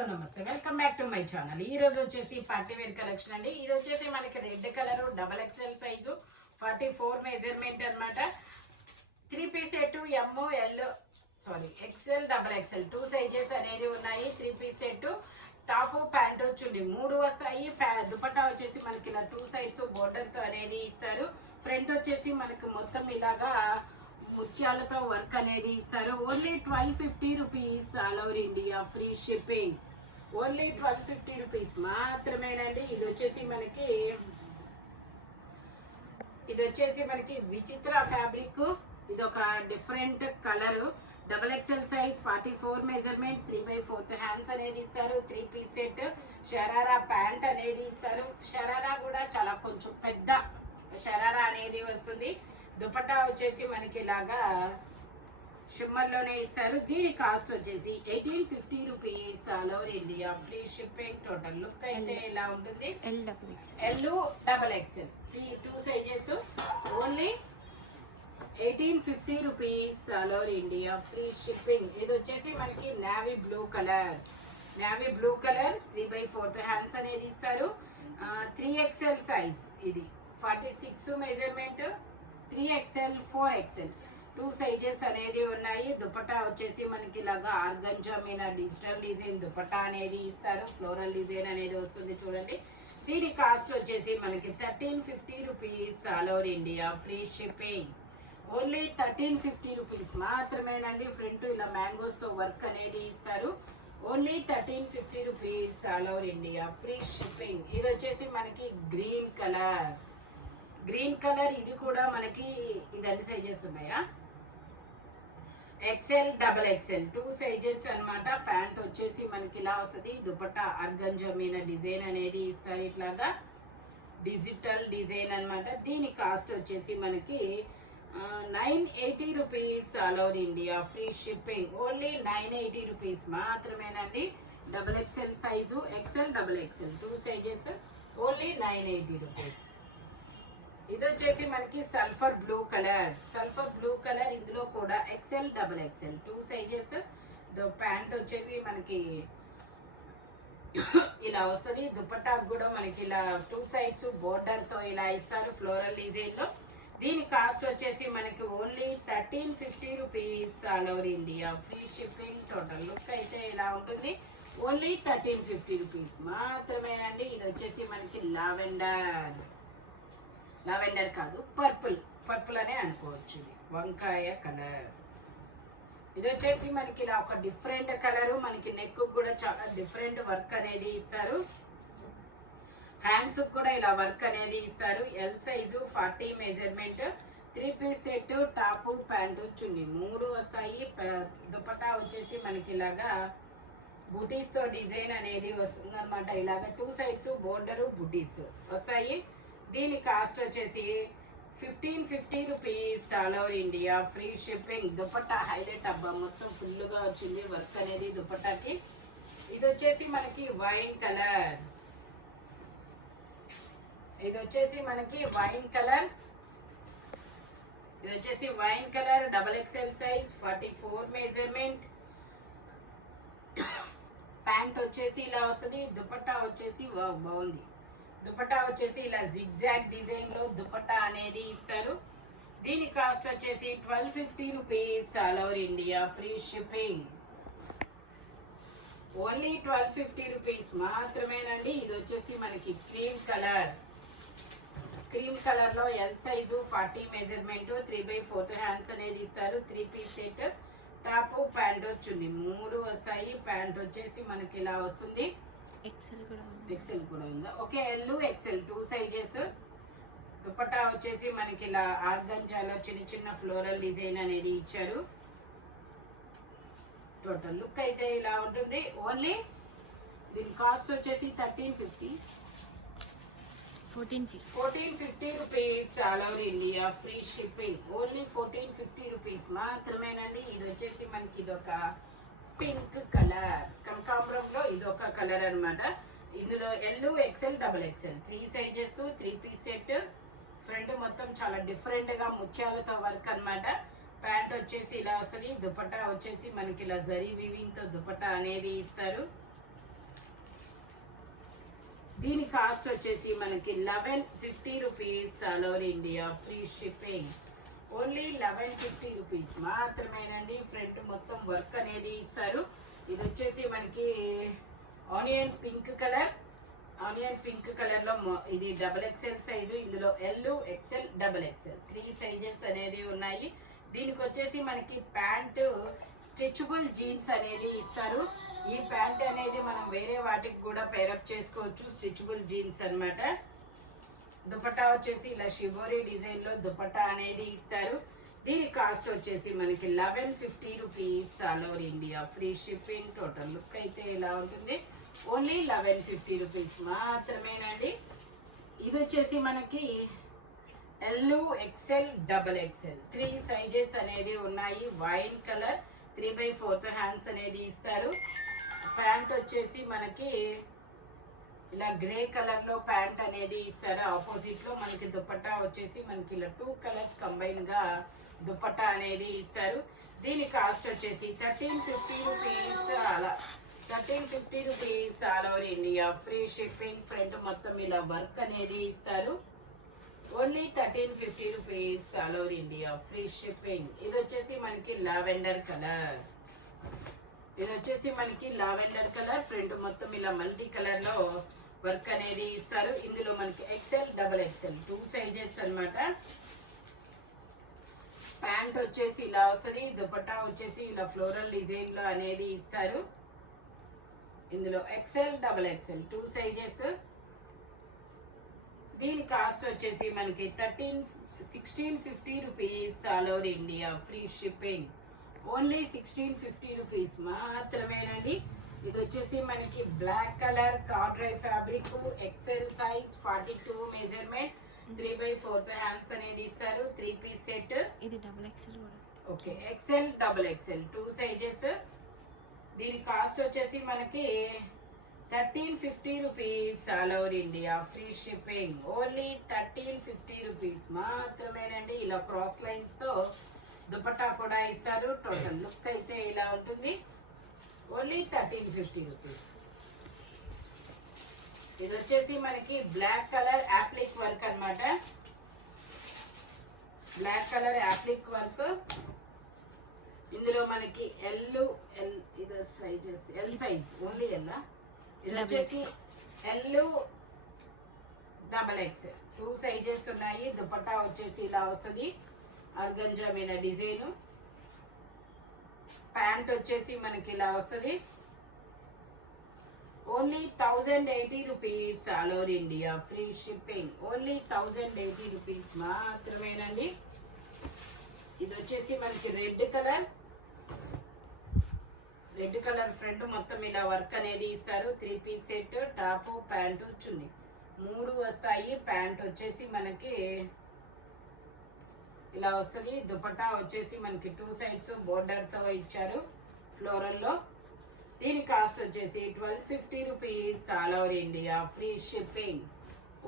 Hello నమస్తే, welcome back to my channel. ఈ రోజు వచ్చేసి పార్టీ వేర్ కలెక్షన్ అండి. ఇది వచ్చేసి మనకి red colour double XL size 44 measurement అనమాట. 3 piece set XL double XL 2 sizes అనేది ఉన్నాయి. 3 పీస్ సెట్ టాప్ ప్యాంట్ వచ్చి 3 వస్తాయి. దుపట్టా వచ్చేసి మనకి ఇలా 2 సైడ్స్ బోర్డర్ తో అనేది ఇస్తారు. ఫ్రంట్ వచ్చేసి మనకి మొత్తం ఇలాగా ముత్యాలతో వర్క్ అనేది ఇస్తారు. Only 1250 rupees all over India, free shipping. Only 1250 rupees మాత్రమేనండి. ఇది వచ్చేసి మనకి విచిత్ర ఫ్యాబ్రిక్. ఇది ఒక different colour. Double XL size 44 measurement, 3/4 hands అనేది ఇస్తారు. 3 పీస్ సెట్ షరారా ప్యాంట్ అనేది ఇస్తారు. షరారా కూడా చాలా కొంచెం పెద్ద షరారా అనేది వస్తుంది. దుపట్టా వచ్చేసి మనకి ఇలాగా షిమ్మర్ లోనే ఇస్తారు. దీని కాస్ట్ వచ్చేసి 1850 rupees all over India, free shipping. Total look అయితే ఇలా ఉంటుంది. L double XL 2 sizes only 1850 rupees all over India, free shipping. ఇది వచ్చేసి మనకి నేవీ బ్లూ కలర్ 3/4 హ్యాండ్స్ అనేది ఇస్తారు. 3XL size. ఇది 46 మెజర్మెంట్, 3XL 4XL 2 సైజెస్ అనేది ఉన్నాయి. దుపట్టా వచ్చేసి మనకి ఇలాగా ఆర్గంజా మీద డిజిటల్ డిజైన్ దుపట్టా అనేది ఇస్తారు. ఫ్లోరల్ డిజైన్ అనేది వస్తుంది చూడండి. దీని కాస్ట్ వచ్చేసి మనకి 1350 rupees all over India, free shipping. Only 1350 rupees మాత్రమేనండి. ఫ్రంట్ ఇలా మ్యాంగోస్ తో వర్క్ అనేది ఇస్తారు. Only 1350 rupees all over India, free shipping. ఇది వచ్చేసి మనకి గ్రీన్ కలర్. ఇది కూడా మనకి ఇది అన్ని సైజెస్ ఉన్నాయా? ఎక్స్ఎల్ డబల్ ఎక్స్ఎల్ 2 సైజెస్ అనమాట. ప్యాంట్ వచ్చేసి మనకి ఇలా వస్తుంది. దుపట్టా ఆర్గంజా మీద డిజైన్ అనేది ఇస్తారు. ఇట్లాగా డిజిటల్ డిజైన్ అనమాట. దీని కాస్ట్ వచ్చేసి మనకి 980 rupees all over India, free shipping. Only 980 rupees మాత్రమేనండి. Double XL size, XL double XL 2 sizes only 980 rupees. ఇది వచ్చేసి మనకి సల్ఫర్ బ్లూ కలర్. ఇందులో కూడా XL double XL 2 sizes. Pant వచ్చేసి మనకి ఇలా వస్తుంది. దుపట్టా కూడా మనకి ఇలా 2 సైడ్స్ బోర్డర్ తో ఇలా ఇస్తారు ఫ్లోరల్ డిజైన్ లో. దీని కాస్ట్ వచ్చేసి మనకి only 1350 rupees all over India, free shipping. Total look అయితే ఇలా ఉంటుంది. ఓన్లీ 1350 రూపీస్ మాత్రమేనండి. ఇది వచ్చేసి మనకి లావెండర్ కాదు, పర్పుల్ అనే అనుకోవచ్చు. ఇది వంకాయ కలర్. ఇది వచ్చేసి మనకి ఇలా ఒక డిఫరెంట్ కలర్. మనకి నెక్ కూడా చాలా డిఫరెంట్ వర్క్ అనేది ఇస్తారు. హ్యాండ్స్ కూడా ఇలా వర్క్ అనేది ఇస్తారు. L size 40 measurement, 3 piece set top pant చున్నీ 3 వస్తాయి. దుపట్టా వచ్చేసి మనకి ఇలాగా బుటీస్ తో డిజైన్ అనేది వస్తుంది అనమాట. ఇలాగా 2 సైడ్స్ బోర్డరు బుటీస్ వస్తాయి. దీని కాస్ట్ వచ్చేసి 1550 rupees all over India, free shipping. Dupatta highlight అబ్బా, మొత్తం ఫుల్ గా వచ్చింది వర్క్ అనేది దుపట్టాకి. ఇది వచ్చేసి మనకి wine colour. Double XL size 44 measurement. Pant వచ్చేసి ఇలా వస్తుంది. దుపట్టా వచ్చేసి బాగుంది. దుపట్టా వచ్చేసి ఇలా జిగ్జాగ్ డిజైన్ లో దుపట్టా అనేది ఇస్తారు. దీని కాస్ట్ వచ్చేసి 1250 rupees all over India, free shipping. Only 1250 rupees మాత్రమేనండి. ఇది వచ్చేసి మనకి క్రీమ్ కలర్ లో ఎల్ సైజు 40 మెజర్మెంట్, 3/4 హ్యాండ్స్ అనేది ఇస్తారు. 3 పీస్ సెట్ టాప్ ప్యాంట్ వచ్చింది 3 వస్తాయి. ప్యాంట్ వచ్చేసి మనకి ఇలా వస్తుంది. ఎక్సెల్ కూడా ఉందా? Okay, L XL 2 sizes. Dupatta వచ్చేసి మనకి ఇలా ఆర్గంజాలో చిన్న ఫ్లోరల్ డిజైన్ అనేది ఇచ్చారు. టోటల్ లుక్ అయితే ఇలా ఉంటుంది. ఓన్లీ దీని కాస్ట్ వచ్చేసి 1450 rupees all over India, free shipping. Only 1450 rupees మాత్రమేనండి. ఇది వచ్చేసి మనకి ఇదొక పింక్ కలర్, కనకాంబరంలో ఇదొక కలర్ అనమాట. ఇందులో L XL double XL 3 sizes, 3 piece set. Front మొత్తం చాలా డిఫరెంట్ గా ముత్యాలతో వర్క్ అనమాట. ప్యాంట్ వచ్చేసి ఇలా వస్తుంది. దుపట్టా వచ్చేసి మనకి ఇలా జరీ వీవింగ్ తో దుపట్టా అనేది ఇస్తారు. దీని కాస్ట్ వచ్చేసి మనకి 1150 rupees all over India, free shipping. Only 1150 rupees మాత్రమేనండి. ఫ్రంట్ మొత్తం వర్క్ అనేది ఇస్తారు. ఇది వచ్చేసి మనకి ఆనియన్ పింక్ కలర్ లో ఇది డబుల్ ఎక్సెల్ సైజు. ఇందులో L, XL, double XL 3 sizes అనేది ఉన్నాయి. దీనికి వచ్చేసి మనకి ప్యాంటు స్ట్రెచబుల్ జీన్స్ అనేది ఇస్తారు. ఈ ప్యాంట్ అనేది మనం వేరే వాటికి కూడా పేరప్ చేసుకోవచ్చు. స్ట్రెచబుల్ జీన్స్ అన్నమాట. దుపట్టా వచ్చేసి ఇలా షిబోరి డిజైన్ లో దుపట్టా అనేది ఇస్తారు. దీని కాస్ట్ వచ్చేసి మనకి 1150 rupees all over India, free shipping. Total look అయితే ఇలా ఉంటుంది. ఓన్లీ 1150 రూపీస్ మాత్రమేనండి. ఇది వచ్చేసి మనకి L, XL, double XL 3 sizes అనేది ఉన్నాయి. వైన్ కలర్ 3/4 హ్యాండ్స్ అనేది ఇస్తారు. ప్యాంట్ వచ్చేసి మనకి ఇలా గ్రే కలర్ లో ప్యాంట్ అనేది ఇస్తారు. ఆపోజిట్ లో మనకి దుపట్టా వచ్చేసి మనకి ఇలా 2 కలర్స్ కంబైన్ గా దుపట్టా అనేది ఇస్తారు. దీని కాస్ట్ వచ్చేసి 1350 రూపీస్ అలా 1350 rupees all over India, free shipping. Front మొత్తం ఇలా వర్క్ అనేది ఇస్తారు. Only 1350 rupees all over India, free shipping. ఇది వచ్చేసి మనకి లావెండర్ కలర్. ఫ్రంట్ మొత్తం ఇలా మల్టీ కలర్ లో వర్క్ అనేది ఇస్తారు. ఇందులో మనకి ఎక్సెల్, డబుల్ ఎక్సెల్ 2 సైజెస్ అన్నమాట. ప్యాంట్ వచ్చేసి ఇలా వస్తుంది. దుపట్టా వచ్చేసి ఇలా ఫ్లోరల్ డిజైన్ లో అనేది ఇస్తారు. ఇందులో ఎక్సెల్, డబుల్ ఎక్సెల్ 2 సైజెస్. దీని కాస్ట్ వచ్చేసి మనకి 1650 rupees all over India, free shipping. Only 1650 rupees మాత్రమేనండి. ఇది వచ్చేసి మనకి black colour corduroy fabric, XL size, 42 measurement, 3/4 hands అనేది ఇస్తారు. 3 పీస్ సెట్. ఇది డబుల్ ఎక్సెల్ కూడా. Okay, XL, double XL 2 sizes. దీని కాస్ట్ వచ్చేసి మనకి 1350 rupees all over India, free shipping. Only 1350 rupees మాత్రమేనండి. ఇలా క్రాస్ లైన్స్ తో దుపట్టా కూడా ఇస్తారు. టోటల్ లుక్ అయితే ఇలా ఉంటుంది. Only 1350 rupees. ఇది వచ్చేసి మనకి బ్లాక్ కలర్ యాప్లిక్ వర్క్ అన్నమాట. ఇందులో మనకి ఎల్ ఇది sizes L size, only L. ఇది వచ్చేసి ఎల్, డబల్ ఎక్సెల్ 2 సైజెస్ ఉన్నాయి. దుపట్టా వచ్చేసి ఇలా వస్తుంది. ఆర్గంజా మీద డిజైన్. ప్యాంట్ వచ్చేసి మనకి ఇలా వస్తుంది. Only 1080 rupees all over India, free shipping. Only 1080 rupees మాత్రమేనండి. ఇది వచ్చేసి మనకి రెడ్ కలర్ ఫ్రంట్ మొత్తం ఇలా వర్క్ అనేది ఇస్తారు. 3 పీస్ సెట్, టాప్, ప్యాంటు, చున్నీ 3 వస్తాయి. ప్యాంట్ వచ్చేసి మనకి ఇలా వస్తుంది. దుపట్టా వచ్చేసి మనకి 2 సైడ్స్ బోర్డర్ తో ఇచ్చారు ఫ్లోరల్ లో. దీని కాస్ట్ వచ్చేసి 1250 rupees all over India, free shipping.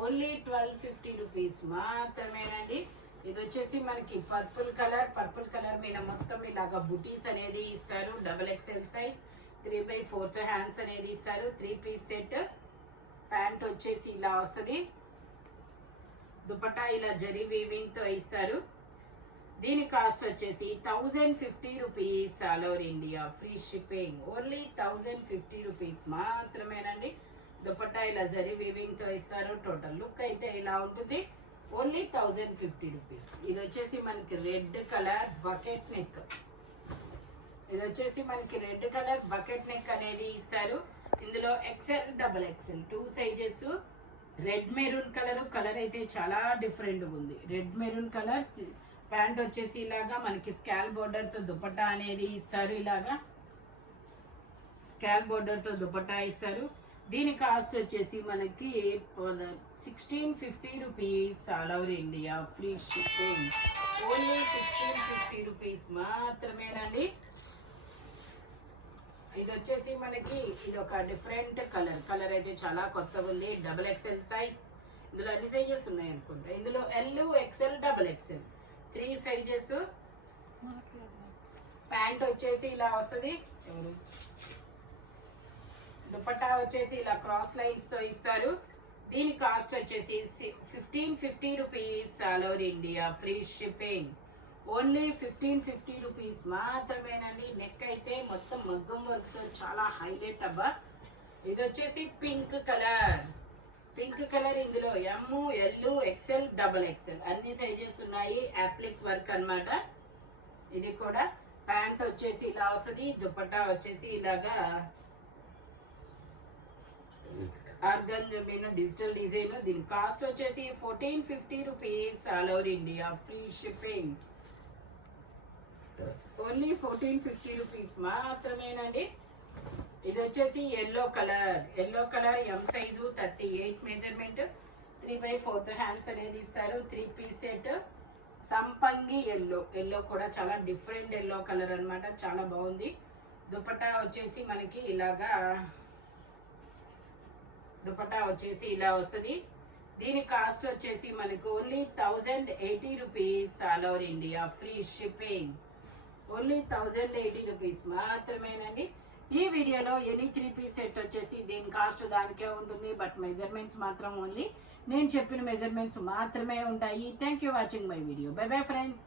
Only 1250 rupees మాత్రమేనండి. ఇది వచ్చేసి మనకి పర్పుల్ కలర్ మీద మొత్తం ఇలాగా బుటీస్ అనేది ఇస్తారు. డబుల్ ఎక్సెల్ సైజ్, 3/4 హ్యాండ్స్ అనేది ఇస్తారు. 3 పీస్ సెట్. ప్యాంట్ వచ్చేసి ఇలా వస్తుంది. దుపట్టా ఇలా జరీ వీవింగ్ తో ఇస్తారు. దీని కాస్ట్ వచ్చేసి 1050 rupees all over India, free shipping. Only 1050 rupees మాత్రమేనండి. దుపట్టా ఇలా జరీ వీవింగ్ తో ఇస్తారు. టోటల్ లుక్ అయితే ఇలా ఉంటుంది. Only 1050 rupees. ఇది వచ్చేసి మనకి రెడ్ కలర్ బకెట్ నెక్ అనేది ఇస్తారు. ఇందులో XL, double XL 2 sizes. Red maroon colour అయితే చాలా డిఫరెంట్ ఉంది. Red maroon colour. ప్యాంట్ వచ్చేసి ఇలాగా మనకి స్కాల్ బోర్డర్ తో దుపట్టా అనేది ఇస్తారు. ఇలాగా స్కాల్ బోర్డర్ తో దుపట్టా ఇస్తారు. దీని కాస్ట్ వచ్చేసి మనకి 1650 rupees all over India, free shipping. Only 1650 rupees మాత్రమేనండి. ఇది వచ్చేసి మనకి ఇది ఒక డిఫరెంట్ కలర్ అయితే చాలా కొత్తగా ఉంది. Double XL size. ఇందులో అన్ని సైజెస్ ఉన్నాయి అనుకుంటా. ఇందులో L, XL, double XL 3 sizes. Pant వచ్చేసి ఇలా వస్తుంది. దుపట్టా వచ్చేసి ఇలా క్రాస్ లైన్స్ తో ఇస్తారు. దీని కాస్ట్ వచ్చేసి 1550 rupees all over India, free shipping. Only 1550 rupees మాత్రమేనండి. నెక్ అయితే మొత్తం మగ్గం వర్క్ తో చాలా హైలైట్ అబ్బా. ఇది వచ్చేసి పింక్ కలర్. పింక్ కలర్ ఇందులో ఎమ్, ఎల్, ఎక్సెల్, డబల్ ఎక్సెల్ అన్ని సైజెస్ ఉన్నాయి. అప్లిక్ వర్క్ అన్నమాట. ఇది కూడా ప్యాంట్ వచ్చేసి ఇలా వస్తుంది. దుపట్టా వచ్చేసి ఇలాగా ఆర్గంజా మీద డిజిటల్ డిజైన్. దీని కాస్ట్ వచ్చేసి 1450 rupees all over India, free shipping. Only 1450 rupees మాత్రమేనండి. ఇది వచ్చేసి yellow colour. Yellow colour M size 38 measurement, 3/4 hands అనేది ఇస్తారు. 3 పీస్ సెట్. సంపంగి ఎల్లో. ఎల్లో కూడా చాలా డిఫరెంట్ ఎల్లో కలర్ అన్నమాట, చాలా బాగుంది. దుపట్టా వచ్చేసి మనకి ఇలాగా దుపట్టా వచ్చేసి ఇలా వస్తుంది. దీని కాస్ట్ వచ్చేసి మనకు only 1080 rupees all over India, free shipping. Only 1080 rupees మాత్రమేనండి. ఈ వీడియోలో ఎనీ 3 పీస్ సెట్ వచ్చేసి దీని కాస్ట్ దానికే ఉంటుంది. బట్ మెజర్మెంట్స్ మాత్రం ఓన్లీ నేను చెప్పిన మెజర్మెంట్స్ మాత్రమే ఉంటాయి. Thank you watching my video. By bye friends.